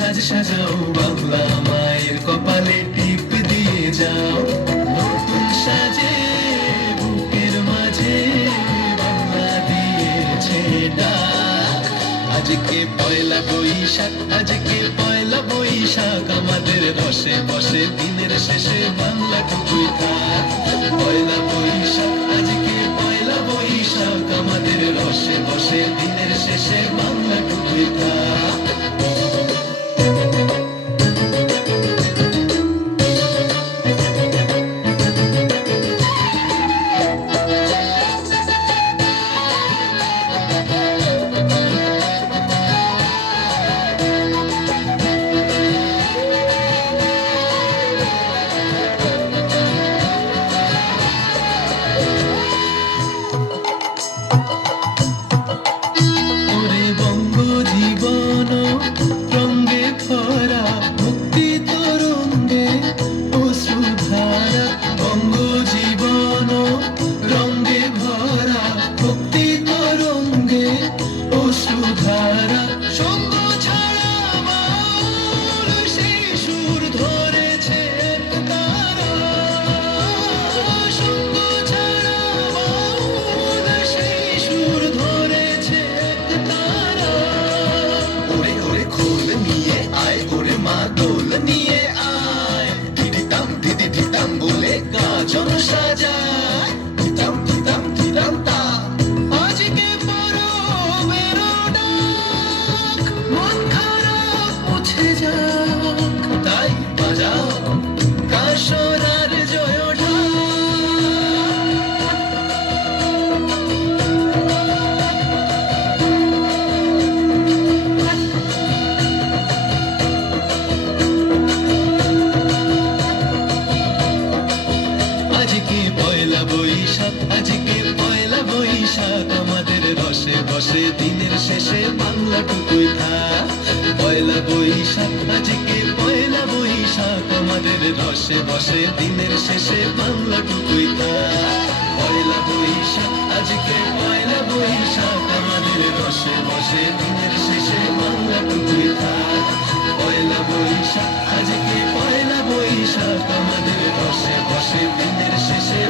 সাজ সাজাও বাংলা মায়ের কপালে টিপ দিয়ে যাও নতুন সাজে বুকের মাঝে বাংলা দিয়েছে ডাক। আজকে পয়লা বৈশাখ, আজকে পয়লা বৈশাখ, আমাদের রসে বসে দিনের শেষে বাংলা টুকুই থাক। পয়লা বৈশাখ, আজকে পয়লা বৈশাখ, আমাদের রসে বসে দিনের শেষে বাংলা টুকুই থাক। ওরে বঙ্গ জীবন রঙ্গে ভরা মুক্তি তরঙ্গে অশ্রুধারা, বঙ্গ জীবন রঙ্গে ভরা মুক্তি তরঙ্গে অশ্রুধারা। সঙ্গ ছাড়া বাউল সেই সুর ধরেছে এক তারা, সঙ্গ ছাড়া বাউল সেই সুর ধরেছে এক তারা। ওরে ওরে খোল নিয়ে আয়, ওরে মা দোল নিয়ে আয়, ধিদিতাম ধিদি ধিতাম বলে গাজন সাজায়, ধিতাম ধিতাম ধিতাম তা। আজকে পরবের ডাক, মন খারাপ মুছে যাক, তাই বাজাও কাসরার জয় ঢাক। আজকে পয়লা বৈশাখ, আজকে পয়লা বৈশাখ, আমাদের রসে বসে দিনের শেষে বাংলা টুকুই থাক। পয়লা বৈশাখ, আজকে পয়লা বৈশাখ, আমাদের রসে বসে দিনের শেষে বাংলা টুকুই থাক। পয়লা বৈশাখ, আজকে পয়লা বৈশাখ, আমাদের রসে বসে দিনের শেষে বাংলা টুকুই থাক। পয়লা বৈশাখ, আজকে পয়লা বৈশাখ, আমাদের রসে বসে দিনের শেষে